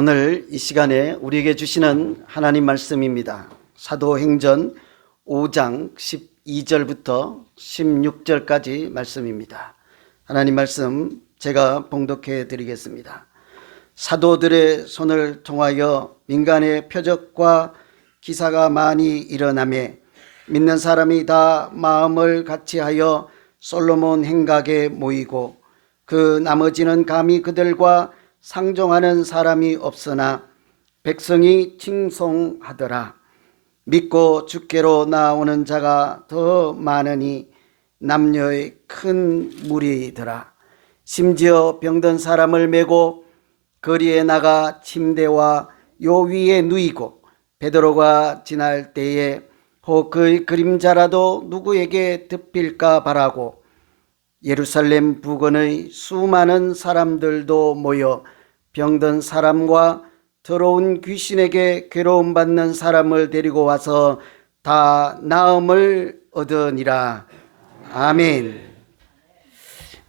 오늘 이 시간에 우리에게 주시는 하나님 말씀입니다. 사도행전 5장 12절부터 16절까지 말씀입니다. 하나님 말씀 제가 봉독해 드리겠습니다. 사도들의 손을 통하여 민간의 표적과 기사가 많이 일어나매 믿는 사람이 다 마음을 같이하여 솔로몬 행각에 모이고 그 나머지는 감히 그들과 상종하는 사람이 없으나 백성이 칭송하더라. 믿고 주께로 나오는 자가 더 많으니 남녀의 큰 무리더라. 심지어 병든 사람을 메고 거리에 나가 침대와 요 위에 누이고 베드로가 지날 때에 혹 그의 그림자라도 누구에게 덮일까 바라고 예루살렘 부근의 수많은 사람들도 모여 병든 사람과 더러운 귀신에게 괴로움받는 사람을 데리고 와서 다 나음을 얻으니라. 아멘.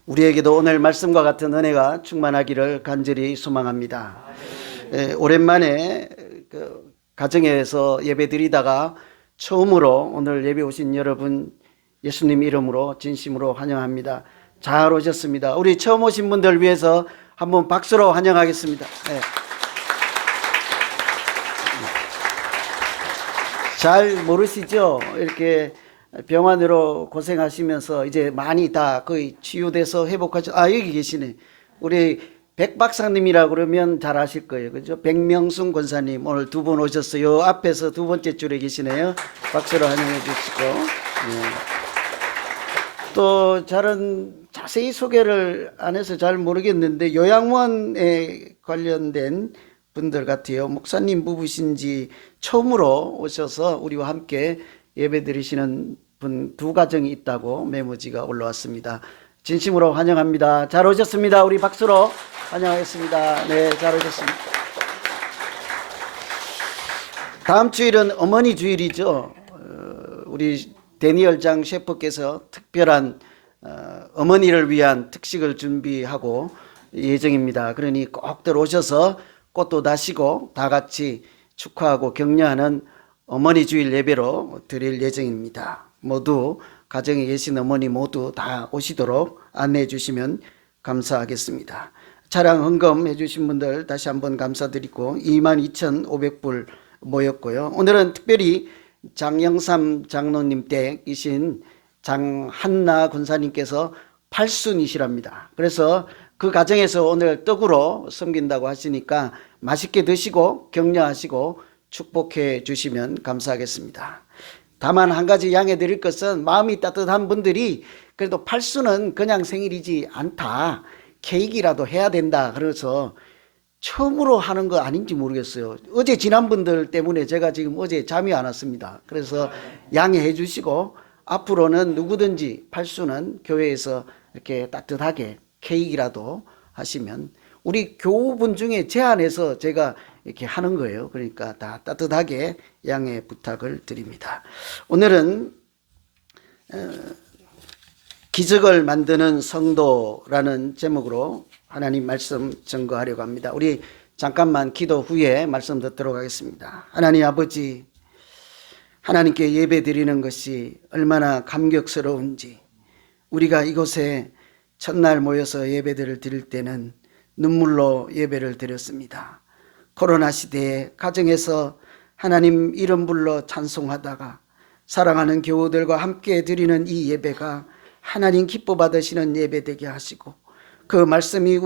우리에게도 오늘 말씀과 같은 은혜가 충만하기를 간절히 소망합니다. 오랜만에 가정에서 예배드리다가 처음으로 오늘 예배 오신 여러분 예수님 이름으로 진심으로 환영합니다. 잘 오셨습니다. 우리 처음 오신 분들 위해서 한번 박수로 환영하겠습니다. 네. 잘 모르시죠? 이렇게 병환으로 고생하시면서 이제 많이 다 거의 치유돼서 회복하죠. 여기 계시네. 우리 백 박사님이라고 그러면 잘 아실 거예요. 그죠? 백명순 권사님 오늘 두 분 오셨어요. 앞에서 두 번째 줄에 계시네요. 박수로 환영해 주시고. 네. 또 잘은 자세히 소개를 안 해서 잘 모르겠는데 요양원에 관련된 분들 같아요. 목사님 부부신지 처음으로 오셔서 우리와 함께 예배 드리시는 분 두 가정이 있다고 메모지가 올라왔습니다. 진심으로 환영합니다. 잘 오셨습니다. 우리 박수로 환영하겠습니다. 네, 잘 오셨습니다. 다음 주일은 어머니 주일이죠. 우리 데니얼장 셰프께서 특별한 어머니를 위한 특식을 준비하고 예정입니다. 그러니 꼭들 오셔서 꽃도 다시고 다 같이 축하하고 격려하는 어머니 주일 예배로 드릴 예정입니다. 모두 가정에 계신 어머니 모두 다 오시도록 안내해 주시면 감사하겠습니다. 차량 헌금해 주신 분들 다시 한번 감사드리고 22,500불 모였고요. 오늘은 특별히 장영삼 장로님 댁이신 장한나 권사님께서 팔순이시랍니다. 그래서 그 가정에서 오늘 떡으로 섬긴다고 하시니까 맛있게 드시고 격려하시고 축복해 주시면 감사하겠습니다. 다만 한 가지 양해 드릴 것은 마음이 따뜻한 분들이 그래도 팔순은 그냥 생일이지 않다. 케이크라도 해야 된다. 그래서 처음으로 하는 거 아닌지 모르겠어요. 어제 지난 분들 때문에 제가 지금 어제 잠이 안 왔습니다. 그래서 양해해 주시고 앞으로는 누구든지 팔순은 교회에서 이렇게 따뜻하게 케이크라도 하시면 우리 교우분 중에 제안해서 제가 이렇게 하는 거예요. 그러니까 다 따뜻하게 양해 부탁을 드립니다. 오늘은 기적을 만드는 성도라는 제목으로 하나님 말씀 증거하려고 합니다. 우리 잠깐만 기도 후에 말씀 듣도록 하겠습니다. 하나님 아버지, 하나님께 예배 드리는 것이 얼마나 감격스러운지 우리가 이곳에 첫날 모여서 예배를 드릴 때는 눈물로 예배를 드렸습니다. 코로나 시대에 가정에서 하나님 이름 불러 찬송하다가 사랑하는 교우들과 함께 드리는 이 예배가 하나님 기뻐 받으시는 예배 되게 하시고 그 말씀이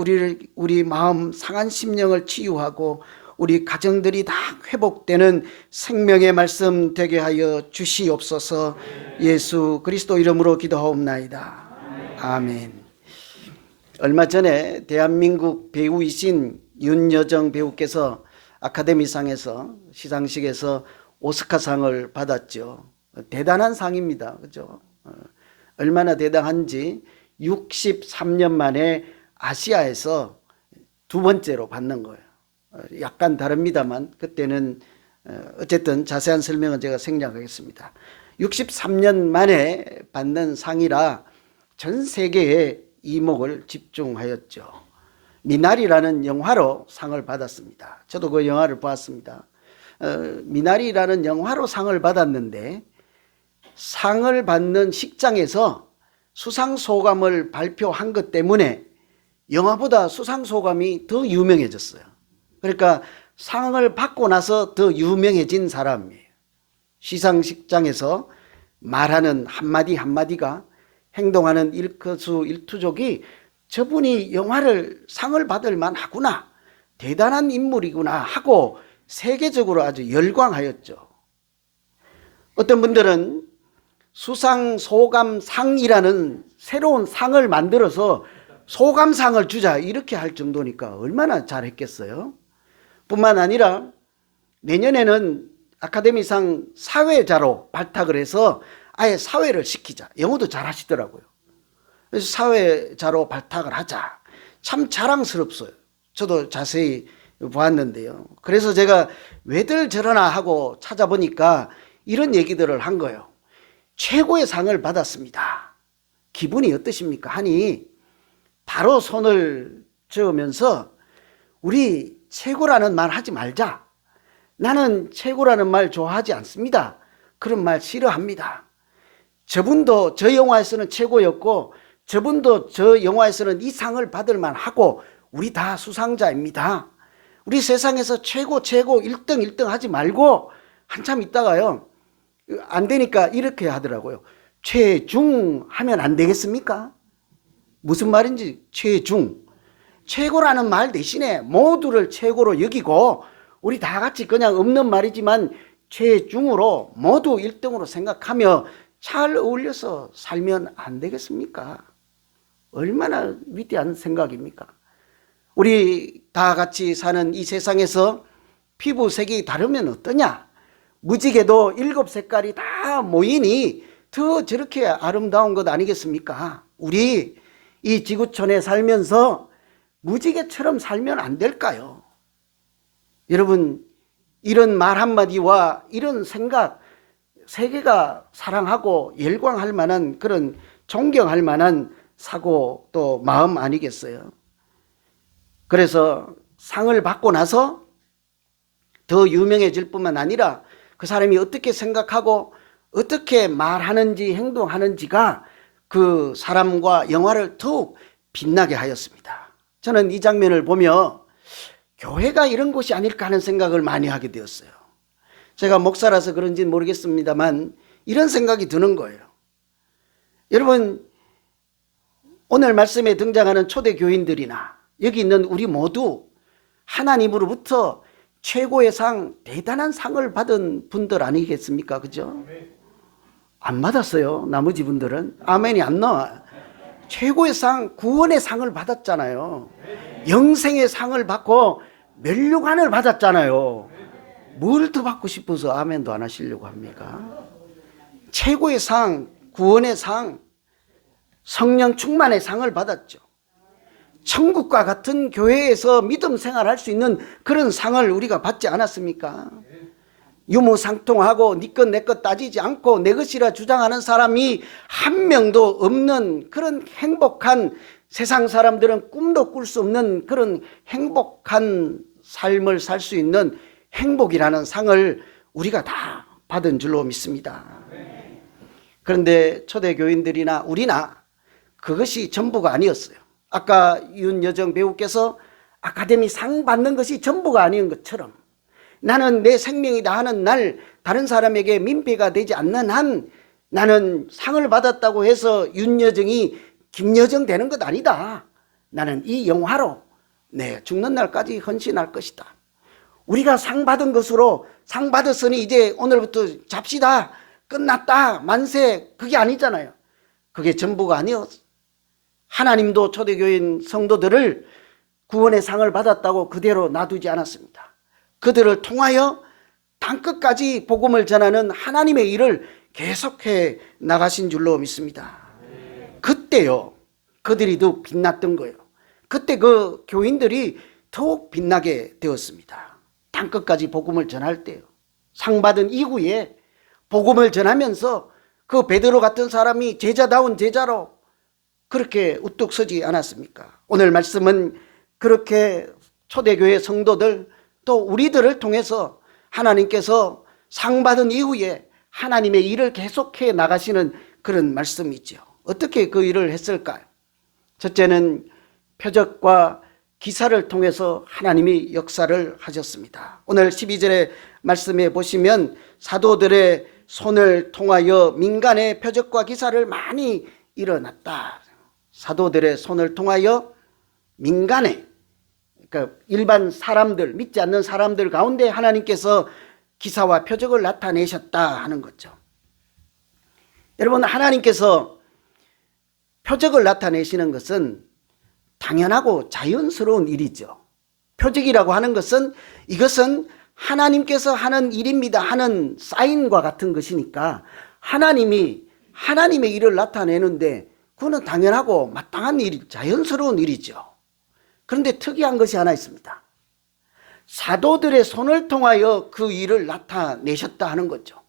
우리 마음 상한 심령을 치유하고 우리 가정들이 다 회복되는 생명의 말씀 되게 하여 주시옵소서. 예수 그리스도 이름으로 기도하옵나이다. 아멘. 얼마 전에 대한민국 배우이신 윤여정 배우께서 아카데미상에서 시상식에서 오스카상을 받았죠. 대단한 상입니다. 그죠? 얼마나 대단한지 63년 만에 아시아에서 두 번째로 받는 거예요. 약간 다릅니다만 그때는 어쨌든 자세한 설명은 제가 생략하겠습니다. 63년 만에 받는 상이라 전 세계에 이목을 집중하였죠. 미나리라는 영화로 상을 받았습니다. 저도 그 영화를 보았습니다. 미나리라는 영화로 상을 받았는데 상을 받는 식장에서 수상소감을 발표한 것 때문에 영화보다 수상소감이 더 유명해졌어요. 그러니까 상을 받고 나서 더 유명해진 사람이에요. 시상식장에서 말하는 한마디 한마디가, 행동하는 일거수일투족이 저분이 영화를 상을 받을 만하구나, 대단한 인물이구나 하고 세계적으로 아주 열광하였죠. 어떤 분들은 수상소감상이라는 새로운 상을 만들어서 소감상을 주자 이렇게 할 정도니까 얼마나 잘했겠어요. 뿐만 아니라 내년에는 아카데미상 사회자로 발탁을 해서 아예 사회를 시키자. 영어도 잘하시더라고요. 그래서 사회자로 발탁을 하자. 참 자랑스럽어요. 저도 자세히 보았는데요. 그래서 제가 왜들 저러나 하고 찾아보니까 이런 얘기들을 한 거예요. 최고의 상을 받았습니다. 기분이 어떠십니까? 하니 바로 손을 저으면서 우리 최고라는 말 하지 말자. 나는 최고라는 말 좋아하지 않습니다. 그런 말 싫어합니다. 저분도 저 영화에서는 최고였고 저분도 저 영화에서는 이 상을 받을 만하고 우리 다 수상자입니다. 우리 세상에서 최고 1등 하지 말고 한참 있다가요, 안 되니까 이렇게 하더라고요. 최중 하면 안 되겠습니까? 무슨 말인지 최고라는 말 대신에 모두를 최고로 여기고 우리 다 같이 그냥 없는 말이지만 최중으로 모두 1등으로 생각하며 잘 어울려서 살면 안 되겠습니까? 얼마나 위대한 생각입니까? 우리 다 같이 사는 이 세상에서 피부색이 다르면 어떠냐? 무지개도 7색깔이 다 모이니 더 저렇게 아름다운 것 아니겠습니까? 우리 이 지구촌에 살면서 무지개처럼 살면 안 될까요? 여러분, 이런 말 한마디와 이런 생각, 세계가 사랑하고 열광할 만한, 그런 존경할 만한 사고 또 마음 아니겠어요? 그래서 상을 받고 나서 더 유명해질 뿐만 아니라 그 사람이 어떻게 생각하고 어떻게 말하는지 행동하는지가 그 사람과 영화를 더욱 빛나게 하였습니다. 저는 이 장면을 보며 교회가 이런 곳이 아닐까 하는 생각을 많이 하게 되었어요. 제가 목사라서 그런지는 모르겠습니다만 이런 생각이 드는 거예요. 여러분, 오늘 말씀에 등장하는 초대 교인들이나 여기 있는 우리 모두 하나님으로부터 최고의 상, 대단한 상을 받은 분들 아니겠습니까? 그죠? 안 받았어요. 나머지 분들은. 아멘이 안 나와. 최고의 상, 구원의 상을 받았잖아요. 영생의 상을 받고 멸류관을 받았잖아요. 뭘 더 받고 싶어서 아멘도 안 하시려고 합니까? 최고의 상, 구원의 상, 성령 충만의 상을 받았죠. 천국과 같은 교회에서 믿음 생활할 수 있는 그런 상을 우리가 받지 않았습니까? 유무상통하고 네 것 내 것 따지지 않고 내 것이라 주장하는 사람이 한 명도 없는 그런 행복한, 세상 사람들은 꿈도 꿀 수 없는 그런 행복한 삶을 살 수 있는 행복이라는 상을 우리가 다 받은 줄로 믿습니다. 그런데 초대교인들이나 우리나 그것이 전부가 아니었어요. 아까 윤여정 배우께서 아카데미 상 받는 것이 전부가 아닌 것처럼 나는 내 생명이다 하는 날 다른 사람에게 민폐가 되지 않는 한 나는 상을 받았다고 해서 윤여정이 김여정 되는 것 아니다. 나는 이 영화로 내 죽는 날까지 헌신할 것이다. 우리가 상 받은 것으로 상 받았으니 이제 오늘부터 잡시다. 끝났다. 만세. 그게 아니잖아요. 그게 전부가 아니었어. 하나님도 초대교인 성도들을 구원의 상을 받았다고 그대로 놔두지 않았습니다. 그들을 통하여 땅끝까지 복음을 전하는 하나님의 일을 계속해 나가신 줄로 믿습니다. 그때요, 그들이 더 빛났던 거예요. 그때 그 교인들이 더욱 빛나게 되었습니다. 땅끝까지 복음을 전할 때요. 상 받은 이후에 복음을 전하면서 그 베드로 같은 사람이 제자다운 제자로 그렇게 우뚝 서지 않았습니까? 오늘 말씀은 그렇게 초대교회 성도들 또 우리들을 통해서 하나님께서 상 받은 이후에 하나님의 일을 계속해 나가시는 그런 말씀이죠. 어떻게 그 일을 했을까요? 첫째는 표적과 기사를 통해서 하나님이 역사를 하셨습니다. 오늘 12절의 말씀에 보시면 사도들의 손을 통하여 민간의 표적과 기사를 많이 일어났다. 사도들의 손을 통하여 민간의, 그러니까 일반 사람들, 믿지 않는 사람들 가운데 하나님께서 기사와 표적을 나타내셨다 하는 거죠. 여러분, 하나님께서 표적을 나타내시는 것은 당연하고 자연스러운 일이죠. 표적이라고 하는 것은 이것은 하나님께서 하는 일입니다 하는 사인과 같은 것이니까 하나님이 하나님의 일을 나타내는데 그거는 당연하고 마땅한 일, 자연스러운 일이죠. 그런데 특이한 것이 하나 있습니다. 사도들의 손을 통하여 그 일을 나타내셨다 하는 거죠.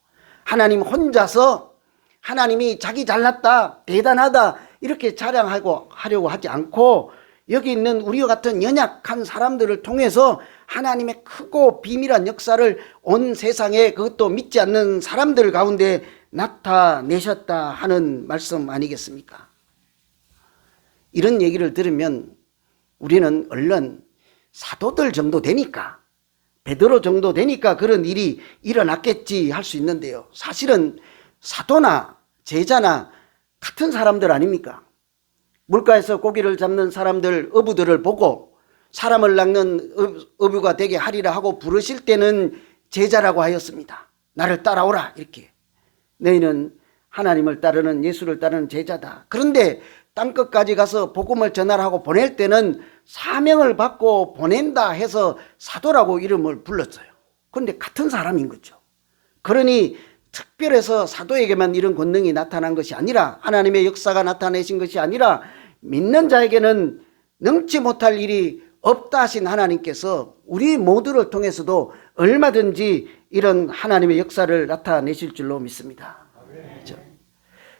하나님 혼자서 하나님이 자기 잘났다, 대단하다 이렇게 자랑하고 하려고 하지 않고 여기 있는 우리와 같은 연약한 사람들을 통해서 하나님의 크고 비밀한 역사를 온 세상에, 그것도 믿지 않는 사람들 가운데 나타내셨다 하는 말씀 아니겠습니까? 이런 얘기를 들으면 우리는 얼른 사도들 정도 되니까, 베드로 정도 되니까 그런 일이 일어났겠지 할 수 있는데요. 사실은 사도나 제자나 같은 사람들 아닙니까? 물가에서 고기를 잡는 사람들, 어부들을 보고 사람을 낚는 어부가 되게 하리라 하고 부르실 때는 제자라고 하였습니다. 나를 따라오라 이렇게. 너희는 하나님을 따르는, 예수를 따르는 제자다. 그런데 땅끝까지 가서 복음을 전하라고 보낼 때는 사명을 받고 보낸다 해서 사도라고 이름을 불렀어요. 그런데 같은 사람인 거죠. 그러니 특별해서 사도에게만 이런 권능이 나타난 것이 아니라, 하나님의 역사가 나타내신 것이 아니라 믿는 자에게는 능치 못할 일이 없다 하신 하나님께서 우리 모두를 통해서도 얼마든지 이런 하나님의 역사를 나타내실 줄로 믿습니다. 그렇죠?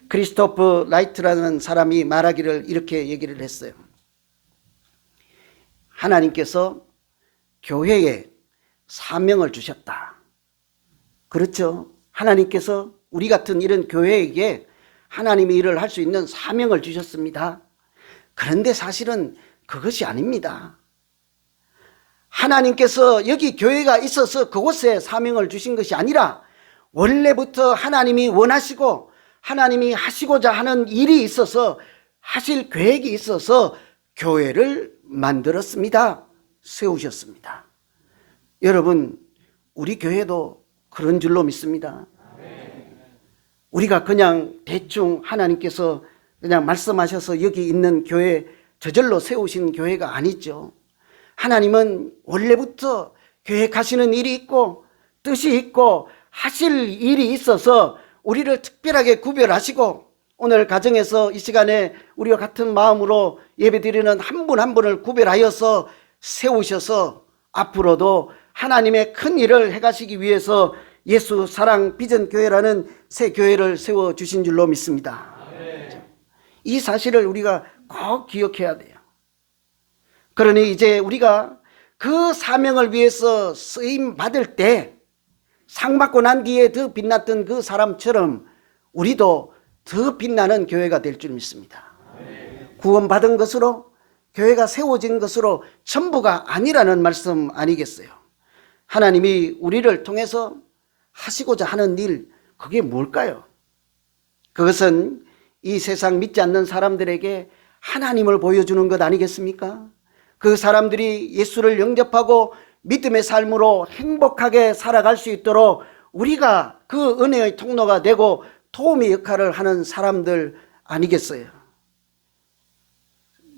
크리스토프 라이트라는 사람이 말하기를 이렇게 얘기를 했어요. 하나님께서 교회에 사명을 주셨다. 그렇죠? 하나님께서 우리 같은 이런 교회에게 하나님의 일을 할 수 있는 사명을 주셨습니다. 그런데 사실은 그것이 아닙니다. 하나님께서 여기 교회가 있어서 그곳에 사명을 주신 것이 아니라 원래부터 하나님이 원하시고 하나님이 하시고자 하는 일이 있어서, 하실 계획이 있어서 교회를 만들었습니다. 세우셨습니다. 여러분, 우리 교회도 그런 줄로 믿습니다. 우리가 그냥 대충 하나님께서 그냥 말씀하셔서 여기 있는 교회 저절로 세우신 교회가 아니죠. 하나님은 원래부터 계획하시는 일이 있고 뜻이 있고 하실 일이 있어서 우리를 특별하게 구별하시고, 오늘 가정에서 이 시간에 우리와 같은 마음으로 예배드리는 한 분 한 분을 구별하여서 세우셔서 앞으로도 하나님의 큰 일을 해가시기 위해서 예수 사랑 비전 교회라는 새 교회를 세워주신 줄로 믿습니다. 이 사실을 우리가 꼭 기억해야 돼요. 그러니 이제 우리가 그 사명을 위해서 쓰임 받을 때 상 받고 난 뒤에 더 빛났던 그 사람처럼 우리도 더 빛나는 교회가 될 줄 믿습니다. 구원받은 것으로, 교회가 세워진 것으로 전부가 아니라는 말씀 아니겠어요? 하나님이 우리를 통해서 하시고자 하는 일, 그게 뭘까요? 그것은 이 세상 믿지 않는 사람들에게 하나님을 보여주는 것 아니겠습니까? 그 사람들이 예수를 영접하고 믿음의 삶으로 행복하게 살아갈 수 있도록 우리가 그 은혜의 통로가 되고 도움의 역할을 하는 사람들 아니겠어요?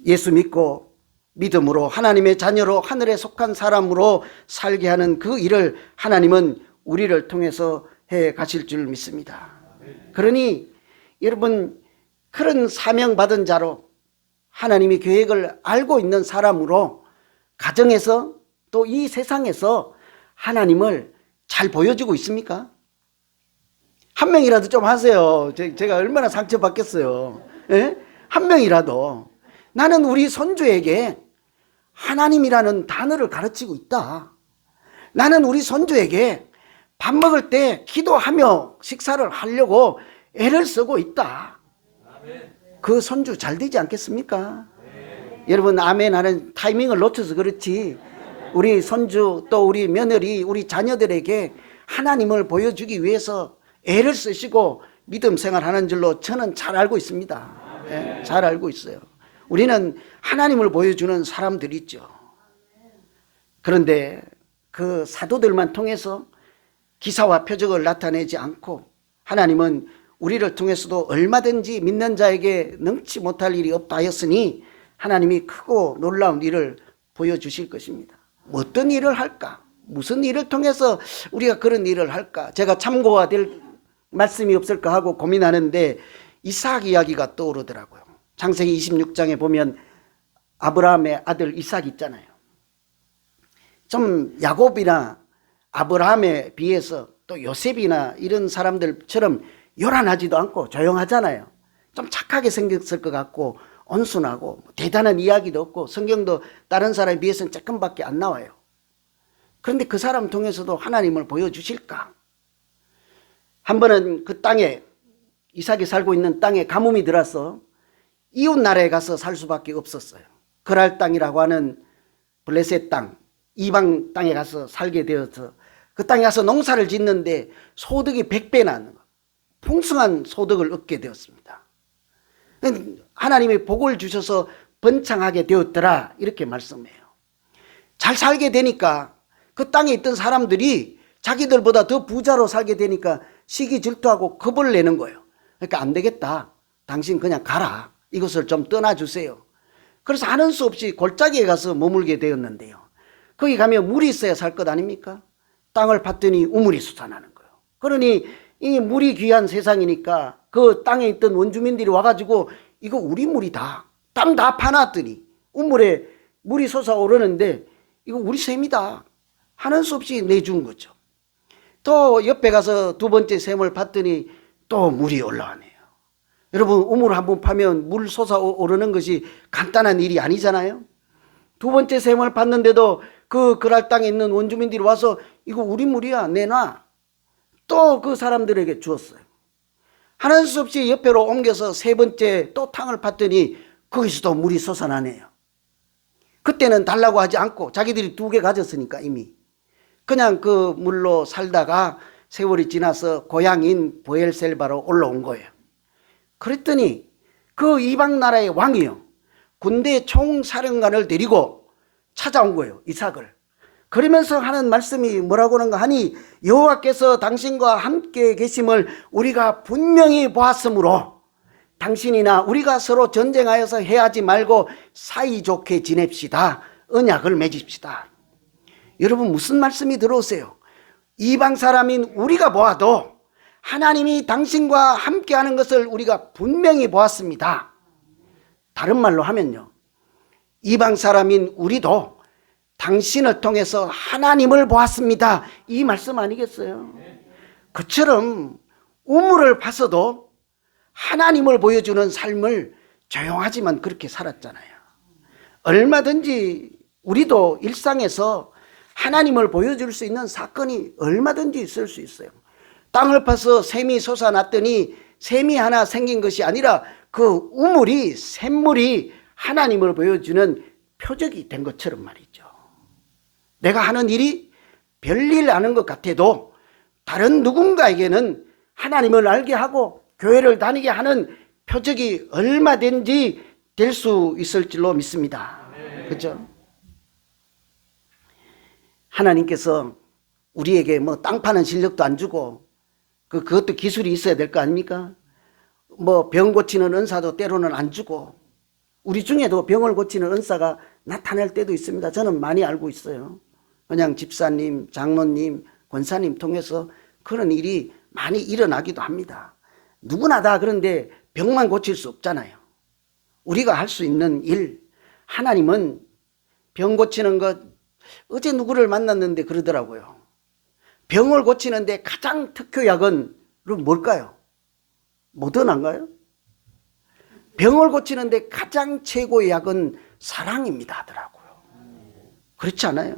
예수 믿고 믿음으로 하나님의 자녀로 하늘에 속한 사람으로 살게 하는 그 일을 하나님은 우리를 통해서 해 가실 줄 믿습니다. 그러니 여러분, 그런 사명받은 자로 하나님의 계획을 알고 있는 사람으로 가정에서 또 이 세상에서 하나님을 잘 보여주고 있습니까? 한 명이라도 좀 하세요. 제가 얼마나 상처받겠어요. 예? 한 명이라도 나는 우리 손주에게 하나님이라는 단어를 가르치고 있다. 나는 우리 손주에게 밥 먹을 때 기도하며 식사를 하려고 애를 쓰고 있다. 그 손주 잘 되지 않겠습니까? 여러분 아멘 하는 타이밍을 놓쳐서 그렇지, 우리 손주 또 우리 며느리 우리 자녀들에게 하나님을 보여주기 위해서 애를 쓰시고 믿음 생활하는 줄로 저는 잘 알고 있습니다. 예, 잘 알고 있어요. 우리는 하나님을 보여주는 사람들이죠. 그런데 그 사도들만 통해서 기사와 표적을 나타내지 않고 하나님은 우리를 통해서도 얼마든지 믿는 자에게 능치 못할 일이 없다 하였으니 하나님이 크고 놀라운 일을 보여주실 것입니다. 어떤 일을 할까? 무슨 일을 통해서 우리가 그런 일을 할까? 제가 참고가 될 말씀이 없을까 하고 고민하는데 이삭 이야기가 떠오르더라고요. 창세기 26장에 보면 아브라함의 아들 이삭 있잖아요. 좀 야곱이나 아브라함에 비해서 또 요셉이나 이런 사람들처럼 요란하지도 않고 조용하잖아요. 좀 착하게 생겼을 것 같고 온순하고 대단한 이야기도 없고 성경도 다른 사람에 비해서는 조금밖에 안 나와요. 그런데 그 사람 통해서도 하나님을 보여주실까? 한 번은 그 땅에, 이삭이 살고 있는 땅에 가뭄이 들어서 이웃 나라에 가서 살 수밖에 없었어요. 그랄 땅이라고 하는 블레셋 땅, 이방 땅에 가서 살게 되어서 그 땅에 가서 농사를 짓는데 소득이 100배 나는 거, 풍성한 소득을 얻게 되었습니다. 하나님이 복을 주셔서 번창하게 되었더라 이렇게 말씀해요. 잘 살게 되니까 그 땅에 있던 사람들이 자기들보다 더 부자로 살게 되니까 시기 질투하고 겁을 내는 거예요. 그러니까 안 되겠다, 당신 그냥 가라, 이것을 좀 떠나주세요. 그래서 하는 수 없이 골짜기에 가서 머물게 되었는데요, 거기 가면 물이 있어야 살 것 아닙니까? 땅을 팠더니 우물이 솟아나는 거예요. 그러니 이 물이 귀한 세상이니까 그 땅에 있던 원주민들이 와가지고 이거 우리 물이다, 땅 다 파놨더니 우물에 물이 솟아오르는데 이거 우리 셈이다 하는 수 없이 내준 거죠. 또 옆에 가서 두 번째 셈을 봤더니 또 물이 올라가네요. 여러분 우물 한번 파면 물 솟아오르는 것이 간단한 일이 아니잖아요. 두 번째 셈을 봤는데도 그 그랄 땅에 있는 원주민들이 와서 이거 우리 물이야 내놔, 또 그 사람들에게 주었어요. 하는 수 없이 옆으로 옮겨서 세 번째 또 탕을 팠더니 거기서도 물이 솟아나네요. 그때는 달라고 하지 않고 자기들이 2개 가졌으니까 이미 그냥 그 물로 살다가 세월이 지나서 고향인 브엘셀바로 올라온 거예요. 그랬더니 그 이방 나라의 왕이요, 군대 총사령관을 데리고 찾아온 거예요, 이삭을. 그러면서 하는 말씀이 뭐라고 하는가 하니 여호와께서 당신과 함께 계심을 우리가 분명히 보았으므로 당신이나 우리가 서로 전쟁하여서 해하지 말고 사이좋게 지냅시다, 언약을 맺읍시다. 여러분 무슨 말씀이 들어오세요? 이방 사람인 우리가 보아도 하나님이 당신과 함께하는 것을 우리가 분명히 보았습니다. 다른 말로 하면요, 이방 사람인 우리도 당신을 통해서 하나님을 보았습니다, 이 말씀 아니겠어요? 그처럼 우물을 파서도 하나님을 보여주는 삶을 조용하지만 그렇게 살았잖아요. 얼마든지 우리도 일상에서 하나님을 보여줄 수 있는 사건이 얼마든지 있을 수 있어요. 땅을 파서 샘이 솟아났더니 샘이 하나 생긴 것이 아니라 그 우물이, 샘물이 하나님을 보여주는 표적이 된 것처럼 말이죠. 내가 하는 일이 별일 아는 것 같아도 다른 누군가에게는 하나님을 알게 하고 교회를 다니게 하는 표적이 얼마든지 될 수 있을 줄로 믿습니다. 그렇죠? 하나님께서 우리에게 뭐 땅 파는 실력도 안 주고 그것도 기술이 있어야 될 거 아닙니까? 뭐 병 고치는 은사도 때로는 안 주고, 우리 중에도 병을 고치는 은사가 나타날 때도 있습니다. 저는 많이 알고 있어요. 그냥 집사님, 장로님, 권사님 통해서 그런 일이 많이 일어나기도 합니다. 누구나 다 그런데 병만 고칠 수 없잖아요. 우리가 할 수 있는 일, 하나님은 병 고치는 것, 어제 누구를 만났는데 그러더라고요. 병을 고치는데 가장 특효약은 뭘까요? 모더나인가요? 병을 고치는데 가장 최고의 약은 사랑입니다 하더라고요. 그렇지 않아요.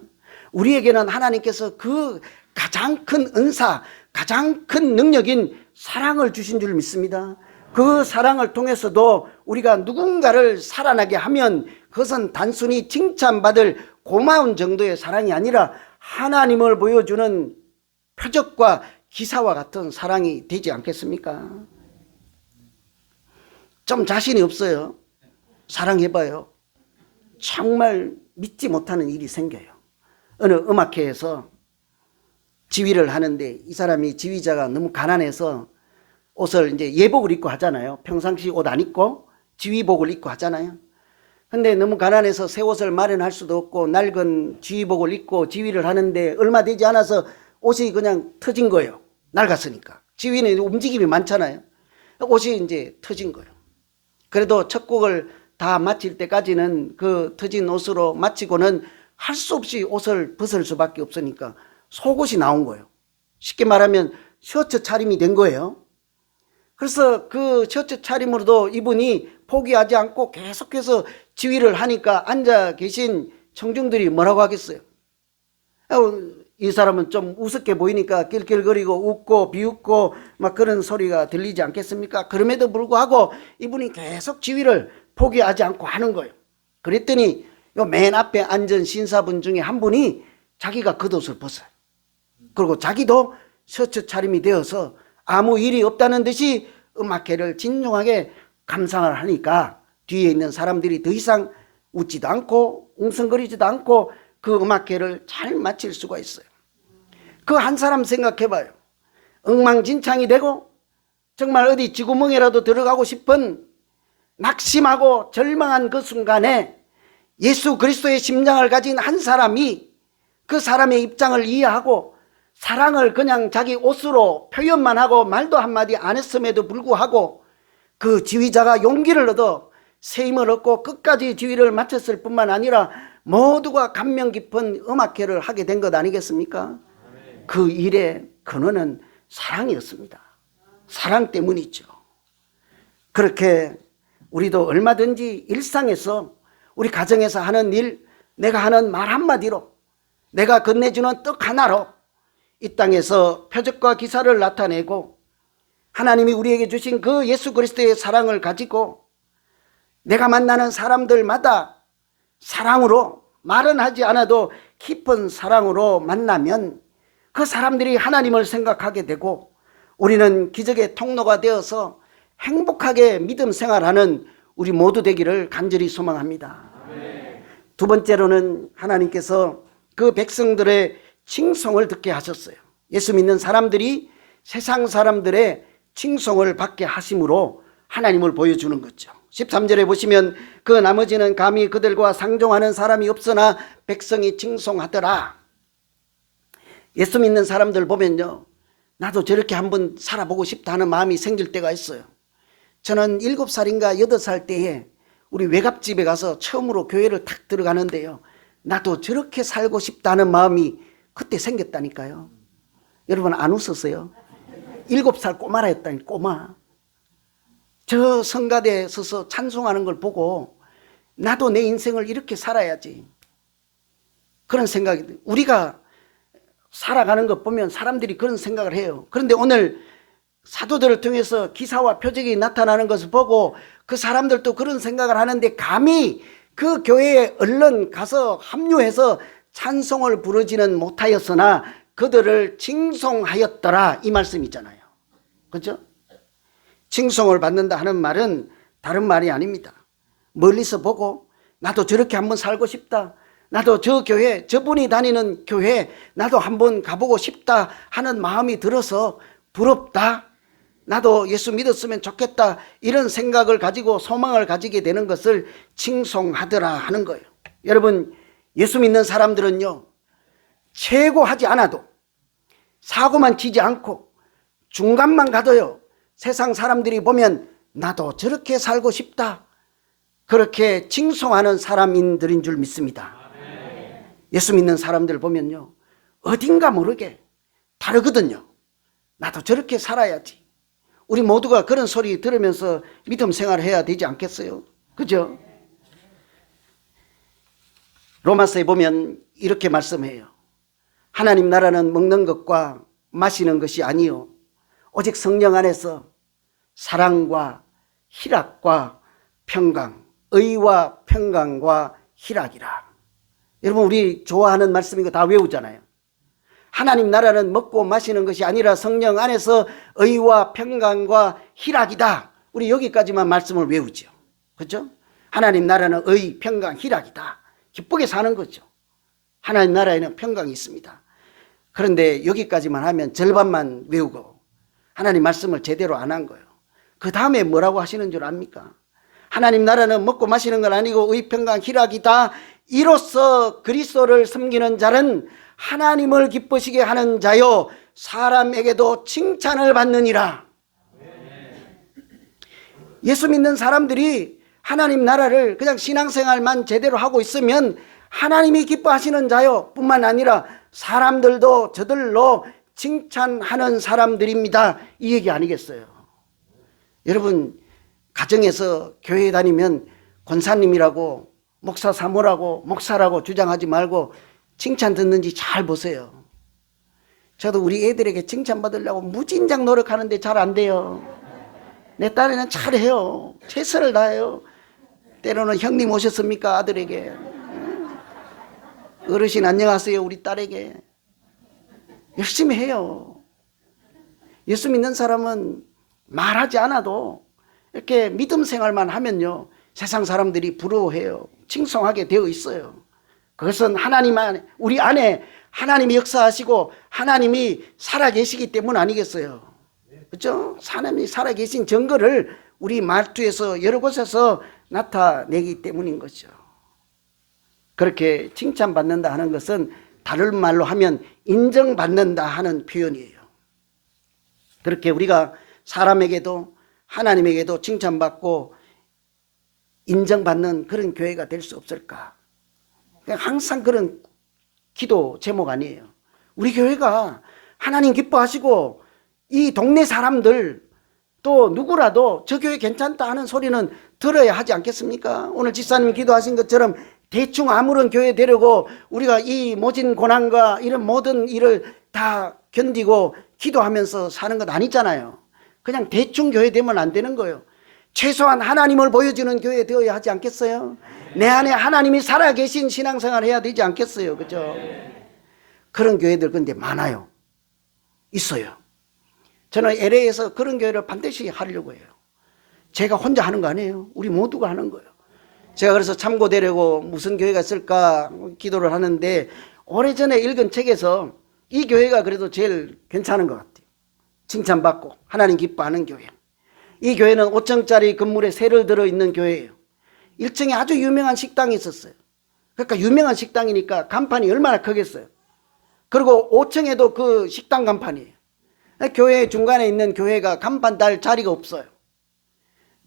우리에게는 하나님께서 그 가장 큰 은사, 가장 큰 능력인 사랑을 주신 줄 믿습니다. 그 사랑을 통해서도 우리가 누군가를 살아나게 하면 그것은 단순히 칭찬받을 고마운 정도의 사랑이 아니라 하나님을 보여주는 표적과 기사와 같은 사랑이 되지 않겠습니까? 좀 자신이 없어요. 사랑해봐요. 정말 믿지 못하는 일이 생겨요. 어느 음악회에서 지휘를 하는데 이 사람이 지휘자가 너무 가난해서 옷을 이제 예복을 입고 하잖아요. 평상시 옷 안 입고 지휘복을 입고 하잖아요. 근데 너무 가난해서 새 옷을 마련할 수도 없고 낡은 지휘복을 입고 지휘를 하는데 얼마 되지 않아서 옷이 그냥 터진 거예요. 낡았으니까. 지휘는 움직임이 많잖아요. 옷이 이제 터진 거예요. 그래도 첫 곡을 다 마칠 때까지는 그 터진 옷으로 마치고는 할 수 없이 옷을 벗을 수밖에 없으니까 속옷이 나온 거예요. 쉽게 말하면 셔츠 차림이 된 거예요. 그래서 그 셔츠 차림으로도 이분이 포기하지 않고 계속해서 지휘를 하니까 앉아 계신 청중들이 뭐라고 하겠어요? 이 사람은 좀 우습게 보이니까 낄낄거리고 웃고 비웃고 막 그런 소리가 들리지 않겠습니까? 그럼에도 불구하고 이분이 계속 지휘를 포기하지 않고 하는 거예요. 그랬더니 요 맨 앞에 앉은 신사분 중에 한 분이 자기가 겉옷을 벗어요. 그리고 자기도 셔츠 차림이 되어서 아무 일이 없다는 듯이 음악회를 진중하게 감상을 하니까 뒤에 있는 사람들이 더 이상 웃지도 않고 웅성거리지도 않고 그 음악회를 잘 마칠 수가 있어요. 그 한 사람 생각해봐요. 엉망진창이 되고 정말 어디 쥐구멍이라도 들어가고 싶은 낙심하고 절망한 그 순간에 예수 그리스도의 심장을 가진 한 사람이 그 사람의 입장을 이해하고 사랑을 그냥 자기 옷으로 표현만 하고 말도 한마디 안 했음에도 불구하고 그 지휘자가 용기를 얻어 새 힘을 얻고 끝까지 지휘를 마쳤을 뿐만 아니라 모두가 감명 깊은 음악회를 하게 된 것 아니겠습니까? 그 일의 근원은 사랑이었습니다. 사랑 때문이죠. 그렇게 우리도 얼마든지 일상에서 우리 가정에서 하는 일, 내가 하는 말 한마디로, 내가 건네주는 떡 하나로 이 땅에서 표적과 기사를 나타내고 하나님이 우리에게 주신 그 예수 그리스도의 사랑을 가지고 내가 만나는 사람들마다 사랑으로, 말은 하지 않아도 깊은 사랑으로 만나면 그 사람들이 하나님을 생각하게 되고 우리는 기적의 통로가 되어서 행복하게 믿음 생활하는 우리 모두 되기를 간절히 소망합니다. 두 번째로는 하나님께서 그 백성들의 칭송을 듣게 하셨어요. 예수 믿는 사람들이 세상 사람들의 칭송을 받게 하심으로 하나님을 보여주는 거죠. 13절에 보시면 그 나머지는 감히 그들과 상종하는 사람이 없으나 백성이 칭송하더라. 예수 믿는 사람들 보면요, 나도 저렇게 한번 살아보고 싶다 하는 마음이 생길 때가 있어요. 저는 7살인가 8살 때에 우리 외갓집에 가서 처음으로 교회를 탁 들어가는데요, 나도 저렇게 살고 싶다는 마음이 그때 생겼다니까요. 여러분 안 웃었어요? 7살 꼬마라 했다니, 꼬마. 저 성가대에 서서 찬송하는 걸 보고 나도 내 인생을 이렇게 살아야지, 그런 생각이 들어요. 우리가 살아가는 것 보면 사람들이 그런 생각을 해요. 그런데 오늘 사도들을 통해서 기사와 표적이 나타나는 것을 보고 그 사람들도 그런 생각을 하는데 감히 그 교회에 얼른 가서 합류해서 찬송을 부르지는 못하였으나 그들을 칭송하였더라, 이 말씀 있잖아요. 그렇죠? 칭송을 받는다 하는 말은 다른 말이 아닙니다. 멀리서 보고 나도 저렇게 한번 살고 싶다, 나도 저 교회, 저분이 다니는 교회 나도 한번 가보고 싶다 하는 마음이 들어서 부럽다, 나도 예수 믿었으면 좋겠다, 이런 생각을 가지고 소망을 가지게 되는 것을 칭송하더라 하는 거예요. 여러분, 예수 믿는 사람들은요, 최고 하지 않아도, 사고만 치지 않고 중간만 가도요, 세상 사람들이 보면 나도 저렇게 살고 싶다, 그렇게 칭송하는 사람인들인 줄 믿습니다. 예수 믿는 사람들 보면요, 어딘가 모르게 다르거든요. 나도 저렇게 살아야지. 우리 모두가 그런 소리 들으면서 믿음 생활을 해야 되지 않겠어요? 그죠? 로마서에 보면 이렇게 말씀해요. 하나님 나라는 먹는 것과 마시는 것이 아니요 오직 성령 안에서 사랑과 희락과 평강, 의와 평강과 희락이라. 여러분 우리 좋아하는 말씀 이거 다 외우잖아요. 하나님 나라는 먹고 마시는 것이 아니라 성령 안에서 의와 평강과 희락이다. 우리 여기까지만 말씀을 외우죠. 그렇죠? 하나님 나라는 의, 평강, 희락이다. 기쁘게 사는 거죠. 하나님 나라에는 평강이 있습니다. 그런데 여기까지만 하면 절반만 외우고 하나님 말씀을 제대로 안 한 거예요. 그 다음에 뭐라고 하시는 줄 압니까? 하나님 나라는 먹고 마시는 건 아니고 의, 평강, 희락이다. 이로써 그리스도를 섬기는 자는 하나님을 기쁘시게 하는 자요 사람에게도 칭찬을 받느니라. 예수 믿는 사람들이 하나님 나라를 그냥 신앙생활만 제대로 하고 있으면 하나님이 기뻐하시는 자요 뿐만 아니라 사람들도 저들로 칭찬하는 사람들입니다. 이 얘기 아니겠어요? 여러분 가정에서 교회 다니면 권사님이라고 목사 사모라고 목사라고 주장하지 말고 칭찬 듣는지 잘 보세요. 저도 우리 애들에게 칭찬받으려고 무진장 노력하는데 잘 안 돼요. 내 딸애는 잘해요. 최선을 다해요. 때로는 형님 오셨습니까? 아들에게. 어르신 안녕하세요. 우리 딸에게. 열심히 해요. 예수 믿는 사람은 말하지 않아도 이렇게 믿음 생활만 하면요. 세상 사람들이 부러워해요. 칭송하게 되어 있어요. 그것은 하나님 안에, 우리 안에 하나님이 역사하시고 하나님이 살아계시기 때문 아니겠어요? 그렇죠? 하나님이 살아계신 증거를 우리 말투에서 여러 곳에서 나타내기 때문인 거죠. 그렇게 칭찬받는다 하는 것은 다른 말로 하면 인정받는다 하는 표현이에요. 그렇게 우리가 사람에게도 하나님에게도 칭찬받고 인정받는 그런 교회가 될 수 없을까? 항상 그런 기도 제목 아니에요. 우리 교회가 하나님 기뻐하시고 이 동네 사람들 또 누구라도 저 교회 괜찮다 하는 소리는 들어야 하지 않겠습니까? 오늘 집사님이 기도하신 것처럼 대충 아무런 교회 되려고 우리가 이 모진 고난과 이런 모든 일을 다 견디고 기도하면서 사는 것 아니잖아요. 그냥 대충 교회 되면 안 되는 거예요. 최소한 하나님을 보여주는 교회 되어야 하지 않겠어요? 내 안에 하나님이 살아계신 신앙생활 해야 되지 않겠어요? 그죠? 그런 교회들 근데 많아요. 있어요. 저는 LA에서 그런 교회를 반드시 하려고 해요. 제가 혼자 하는 거 아니에요. 우리 모두가 하는 거예요. 제가 그래서 참고되려고 무슨 교회가 있을까 기도를 하는데 오래전에 읽은 책에서 이 교회가 그래도 제일 괜찮은 것 같아요. 칭찬받고 하나님 기뻐하는 교회. 이 교회는 5층짜리 건물에 새를 들어있는 교회예요. 1층에 아주 유명한 식당이 있었어요. 그러니까 유명한 식당이니까 간판이 얼마나 크겠어요. 그리고 5층에도 그 식당 간판이에요. 교회 중간에 있는 교회가 간판 달 자리가 없어요.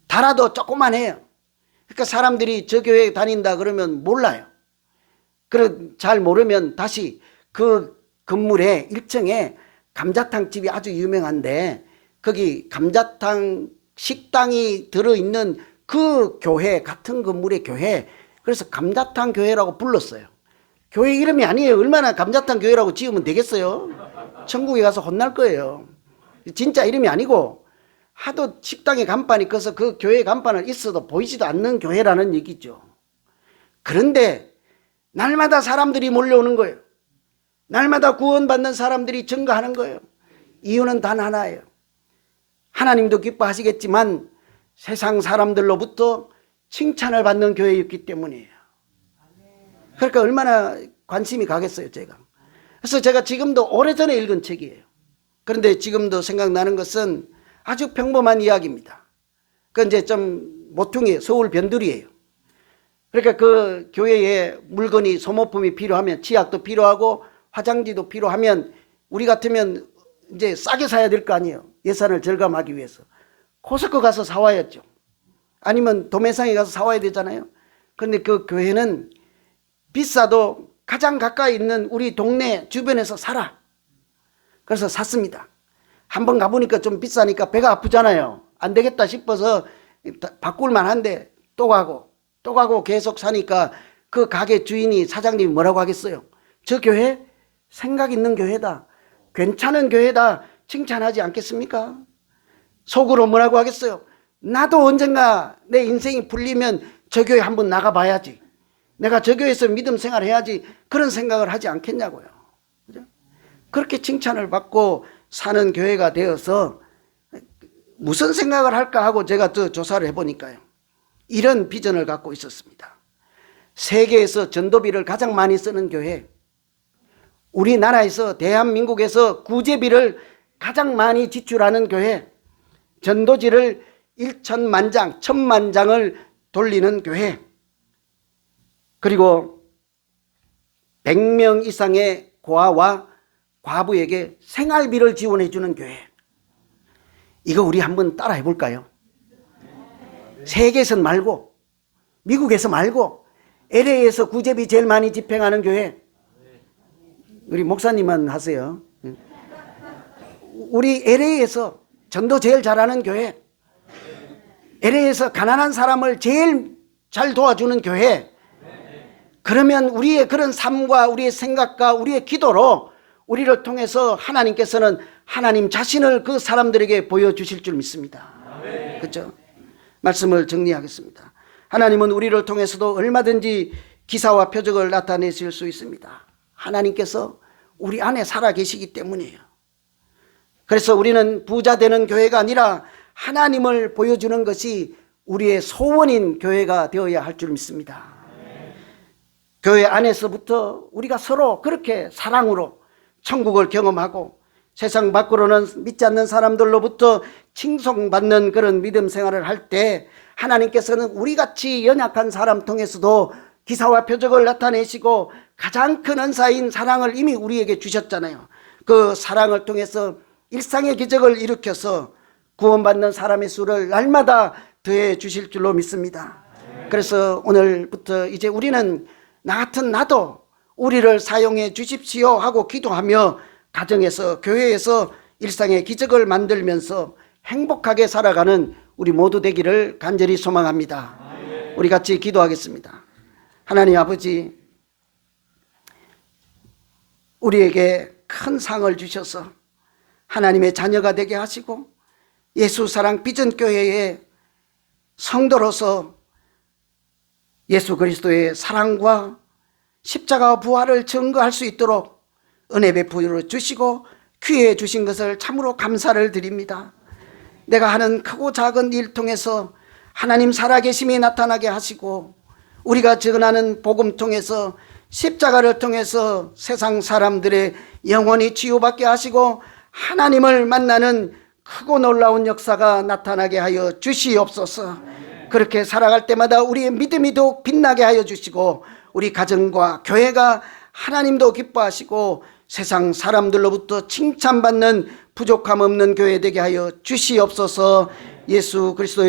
달아도 조그만해요. 그러니까 사람들이 저 교회 다닌다 그러면 몰라요. 잘 모르면 다시 그 건물에 1층에 감자탕 집이 아주 유명한데 거기 감자탕 식당이 들어있는 그 교회, 같은 건물의 교회, 그래서 감자탕 교회라고 불렀어요. 교회 이름이 아니에요. 얼마나 감자탕 교회라고 지으면 되겠어요? 천국에 가서 혼날 거예요. 진짜 이름이 아니고 하도 식당에 간판이 커서 그 교회 간판을 있어도 보이지도 않는 교회라는 얘기죠. 그런데 날마다 사람들이 몰려오는 거예요. 날마다 구원받는 사람들이 증가하는 거예요. 이유는 단 하나예요. 하나님도 기뻐하시겠지만 세상 사람들로부터 칭찬을 받는 교회였기 때문이에요. 그러니까 얼마나 관심이 가겠어요, 제가. 그래서 제가 지금도 오래전에 읽은 책이에요. 그런데 지금도 생각나는 것은 아주 평범한 이야기입니다. 그 이제 좀 모퉁이 서울 변두리예요. 그러니까 그 교회에 물건이 소모품이 필요하면 치약도 필요하고 화장지도 필요하면 우리 같으면 이제 싸게 사야 될 거 아니에요. 예산을 절감하기 위해서. 코스코 가서 사와야죠. 아니면 도매상에 가서 사와야 되잖아요. 그런데 그 교회는 비싸도 가장 가까이 있는 우리 동네 주변에서 사라. 그래서 샀습니다. 한번 가보니까 좀 비싸니까 배가 아프잖아요. 안 되겠다 싶어서 바꿀만 한데 또 가고 계속 사니까 그 가게 주인이 사장님이 뭐라고 하겠어요? 저 교회 생각 있는 교회다, 괜찮은 교회다 칭찬하지 않겠습니까? 속으로 뭐라고 하겠어요? 나도 언젠가 내 인생이 풀리면 저 교회 한번 나가봐야지, 내가 저 교회에서 믿음 생활해야지, 그런 생각을 하지 않겠냐고요. 그죠? 그렇게 칭찬을 받고 사는 교회가 되어서 무슨 생각을 할까 하고 제가 또 조사를 해보니까요, 이런 비전을 갖고 있었습니다. 세계에서 전도비를 가장 많이 쓰는 교회, 우리나라에서 대한민국에서 구제비를 가장 많이 지출하는 교회, 전도지를 1천만 장, 1,000만 장을 돌리는 교회, 그리고 100명 이상의 고아와 과부에게 생활비를 지원해 주는 교회. 이거 우리 한번 따라 해볼까요? 세계에선 말고, 미국에서 말고, LA에서 구제비 제일 많이 집행하는 교회. 우리 목사님만 하세요. 우리 LA에서 전도 제일 잘하는 교회, LA에서 가난한 사람을 제일 잘 도와주는 교회. 그러면 우리의 그런 삶과 우리의 생각과 우리의 기도로 우리를 통해서 하나님께서는 하나님 자신을 그 사람들에게 보여주실 줄 믿습니다. 그렇죠? 말씀을 정리하겠습니다. 하나님은 우리를 통해서도 얼마든지 기사와 표적을 나타내실 수 있습니다. 하나님께서 우리 안에 살아 계시기 때문이에요. 그래서 우리는 부자 되는 교회가 아니라 하나님을 보여주는 것이 우리의 소원인 교회가 되어야 할 줄 믿습니다. 교회 안에서부터 우리가 서로 그렇게 사랑으로 천국을 경험하고 세상 밖으로는 믿지 않는 사람들로부터 칭송받는 그런 믿음 생활을 할 때 하나님께서는 우리같이 연약한 사람 통해서도 기사와 표적을 나타내시고 가장 큰 은사인 사랑을 이미 우리에게 주셨잖아요. 그 사랑을 통해서 일상의 기적을 일으켜서 구원받는 사람의 수를 날마다 더해 주실 줄로 믿습니다. 그래서 오늘부터 이제 우리는 나 같은 나도 우리를 사용해 주십시오 하고 기도하며 가정에서 교회에서 일상의 기적을 만들면서 행복하게 살아가는 우리 모두 되기를 간절히 소망합니다. 우리 같이 기도하겠습니다. 하나님 아버지, 우리에게 큰 상을 주셔서 하나님의 자녀가 되게 하시고 예수사랑 비전교회의 성도로서 예수 그리스도의 사랑과 십자가와 부활을 증거할 수 있도록 은혜 베풀어 주시고 귀해 주신 것을 참으로 감사를 드립니다. 내가 하는 크고 작은 일 통해서 하나님 살아계심이 나타나게 하시고 우리가 전하는 복음 통해서 십자가를 통해서 세상 사람들의 영혼이 치유받게 하시고 하나님을 만나는 크고 놀라운 역사가 나타나게 하여 주시옵소서. 그렇게 살아갈 때마다 우리의 믿음이 더욱 빛나게 하여 주시고 우리 가정과 교회가 하나님도 기뻐하시고 세상 사람들로부터 칭찬받는 부족함 없는 교회 되게 하여 주시옵소서. 예수 그리스도의